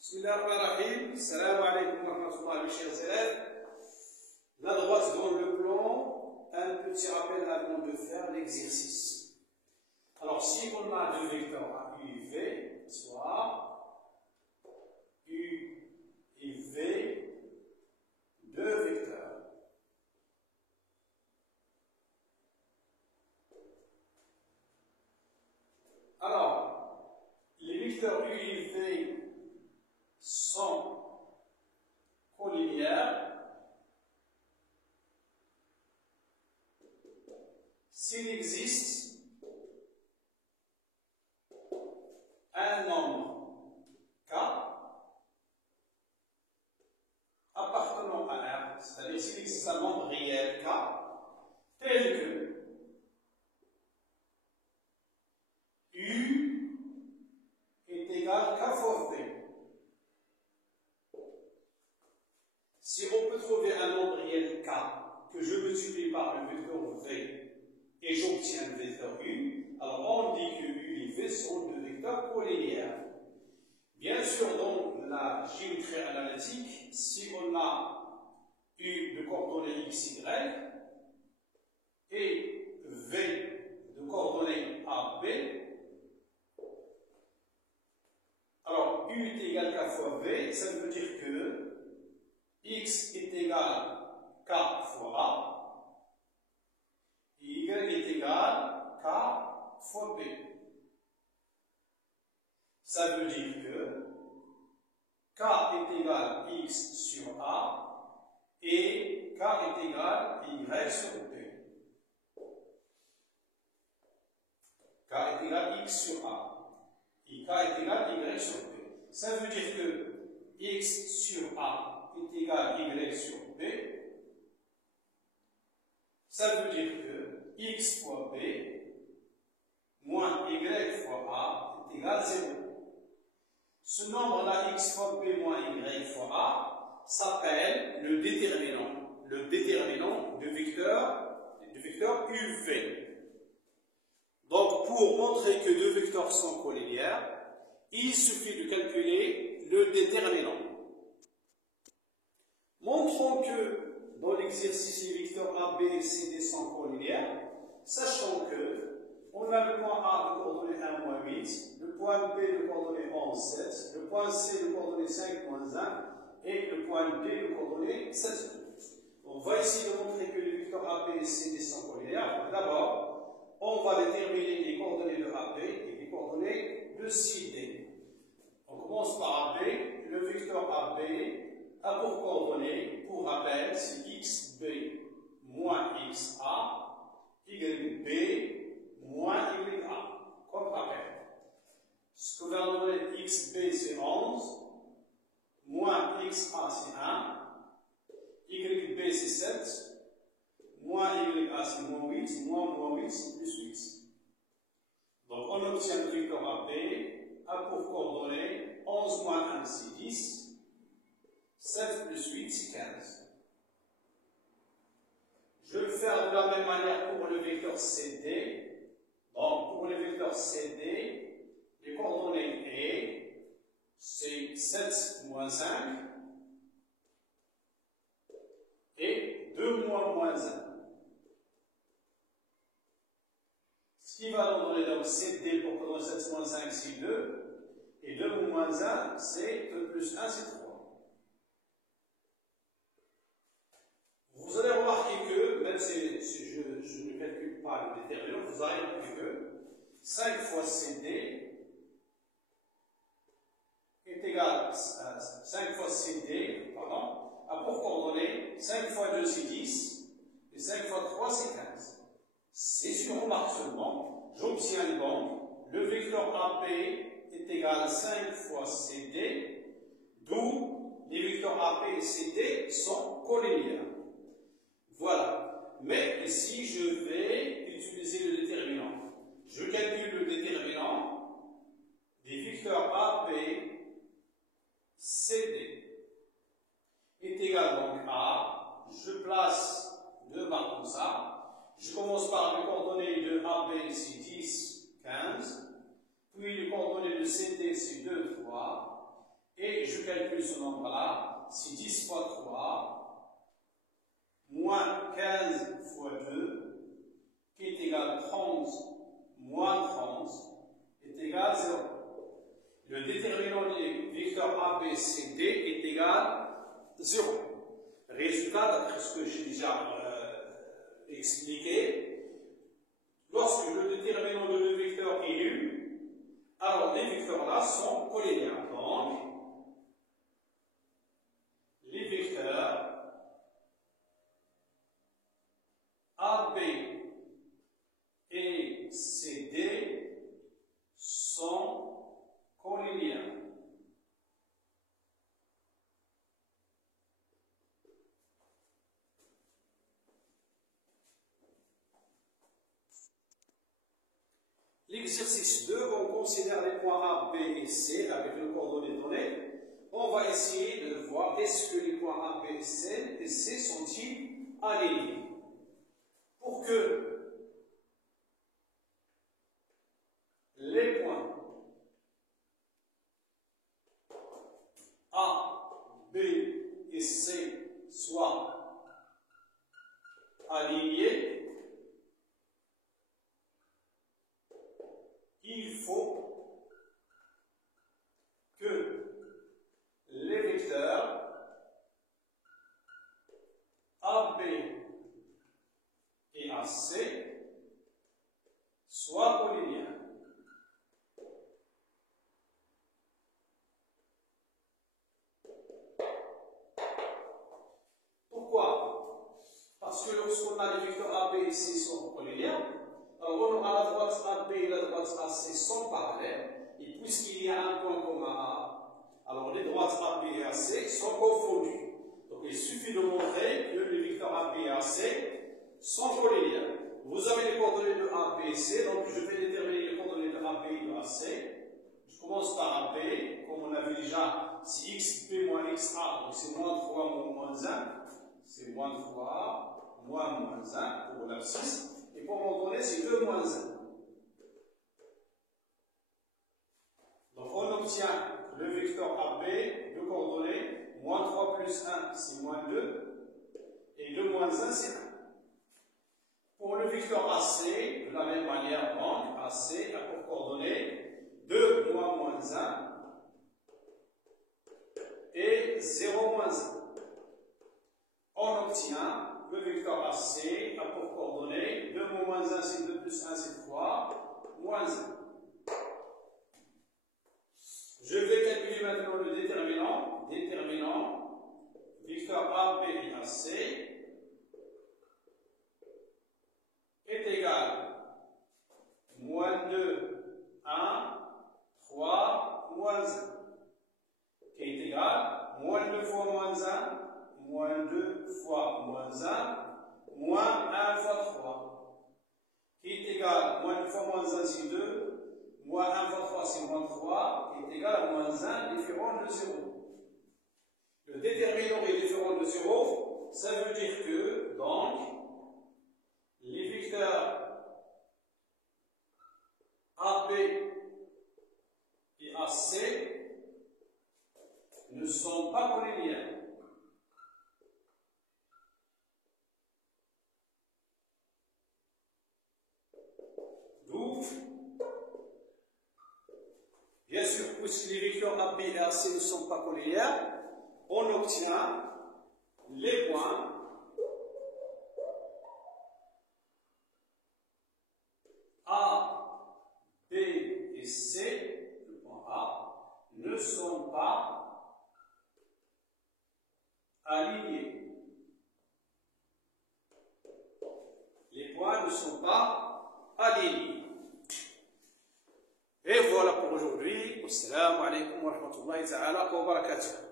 Bismillahirrahmanirrahim. Salam alaikum wa rahmatullah, mes chers élèves. La droite dans le plan, un petit rappel avant de faire l'exercice. Alors, si on a deux vecteurs A, U et V, soit U et V, deux vecteurs. Alors, les vecteurs U et V sont collinéaires s'il existe un nombre K appartenant à R, c'est-à-dire s'il existe un nombre réel K tel que U est égal K fois V. Si on peut trouver un nombre réel K que je multiplie par le vecteur V et j'obtiens le vecteur U, alors on dit que U et V sont deux vecteurs collinéaires. Bien sûr, dans la géométrie analytique, si on a U de coordonnées x, y et V de coordonnées a, B, alors U est égal K fois V, ça veut dire que x est égal K fois A, et y est égal K fois B. Ça veut dire que K est égal x sur A et K est égal y sur B. K est égal x sur A et K est égal y sur B. Ça veut dire que x sur A est égal y sur B. Ça veut dire que x fois B moins y fois A est égal à 0. Ce nombre-là, x fois B moins y fois A, s'appelle le déterminant du vecteur UV. Donc, pour montrer que deux vecteurs sont collinéaires, il suffit de calculer le déterminant. Montrons que dans l'exercice, les vecteurs A, B et C, D sont collinéaires, sachant que on a le point A de coordonnées 1, moins 8, le point B de coordonnées 11, 7, le point C de coordonnées 5, moins 1, et le point D de coordonnées 7. On va essayer de montrer que les vecteurs A, B et C, D sont collinéaires. D'abord, on va déterminer les coordonnées de AB et les coordonnées de C, D. On commence par AB. Le vecteur AB a pour coordonnées, pour rappel, c'est xb moins xa, yb moins ya, comme rappel. Ce que va donner xb c'est 11, moins xa c'est 1, yb c'est 7, moins ya c'est moins 8, moins 8 c'est plus 8. Donc on obtient le vecteur AB a pour coordonnées 11 moins 1 c'est 10, 7 plus 8, c'est 15. Je vais le faire de la même manière pour le vecteur CD. Donc, pour le vecteur CD, les coordonnées E, c'est 7 moins 5 et 2 moins 1. Ce qui va nous donner donc CD pour coordonner 7 moins 5, c'est 2. Et 2 moins 1, c'est 2 plus 1, c'est 3. Vous allez remarquer que, même si je ne calcule pas le déterminant, vous allez remarquer que 5 fois CD est égal à 5 fois CD, a pour coordonnées 5 fois 2 c'est 10 et 5 fois 3 c'est 15. C'est une remarque seulement. J'obtiens donc le vecteur AB est égal à 5 fois CD, d'où les vecteurs AB et CD sont collinéaires. Voilà. Mais ici, je vais utiliser le déterminant. Je calcule le déterminant des vecteurs A, B, C, D. Est égal donc à, je place deux barres comme ça. Je commence par les coordonnées de A, B, c'est 10, 15. Puis les coordonnées de C, D, c'est 2, 3. Et je je calcule ce nombre-là, c'est 10 fois 3, moins 15 fois 2, qui est égal à 30, moins 30, est égal à 0. Le déterminant des vecteurs A, B, C, D est égal à 0. Résultat, d'après ce que j'ai déjà expliqué, lorsque le déterminant de deux vecteurs est nul, alors les vecteurs-là sont collinéaires. Donc, les vecteurs A, B et C, D sont collinéaires. L'exercice 2, on considère les points A, B et C avec les coordonnées données. On va essayer de voir est-ce que les points A, B et C sont-ils alignés. Pour que les points A, B et C soient alignés, il faut que les vecteurs AB et AC soient collinéaires. Pourquoi? Parce que lorsqu'on a les vecteurs AB et C sont collinéaires, alors on aura la droite AB et la droite AC sont parallèles, et puisqu'il y a un point commun A, alors les droites AB et AC sont confondues. Donc il suffit de montrer que les vecteurs AB et AC sont collinéaires. Vous avez les coordonnées de A, B et C, donc je vais déterminer les coordonnées de AB et de AC. Je commence par AB, comme on a vu déjà, c'est XB moins XA, donc c'est moins 3 moins 1, c'est moins 3, moins 1 pour l'abscisse. Et pour m'en donner, c'est 2 moins 1. Donc on obtient le vecteur AB de coordonnées, moins 3 plus 1, c'est moins 2, et 2 moins 1, c'est 1. Pour le vecteur AC, de la même manière, donc, AC a pour coordonnées 2 moins 1 et 0 moins 1. On obtient le vecteur AC a pour coordonnées 2 moins 1, c'est 2 plus 1, c'est 3, moins 1. Je vais calculer maintenant le déterminant. Vecteur AB et AC est égal moins 2, 1, 3, moins 1, qui est égal moins 2 fois moins 1, moins 2 fois moins 1, moins 1 fois 3, qui est égal moins 2 fois moins 1, c'est 2, moins 1 fois 3, c'est moins 3, qui est égal à moins 1 différent de 0. Le déterminant est différent de 0, ça veut dire que, donc, les vecteurs AB et AC ne sont pas collinéaires. D'où, bien sûr, puisque les vecteurs AB et AC ne sont pas collinéaires, on obtient les points A, B et C, le point A, ne sont pas alignés. Les points ne sont pas alignés. Et voilà pour aujourd'hui. Assalamu alaikum wa rahmatullahi wa barakatuh.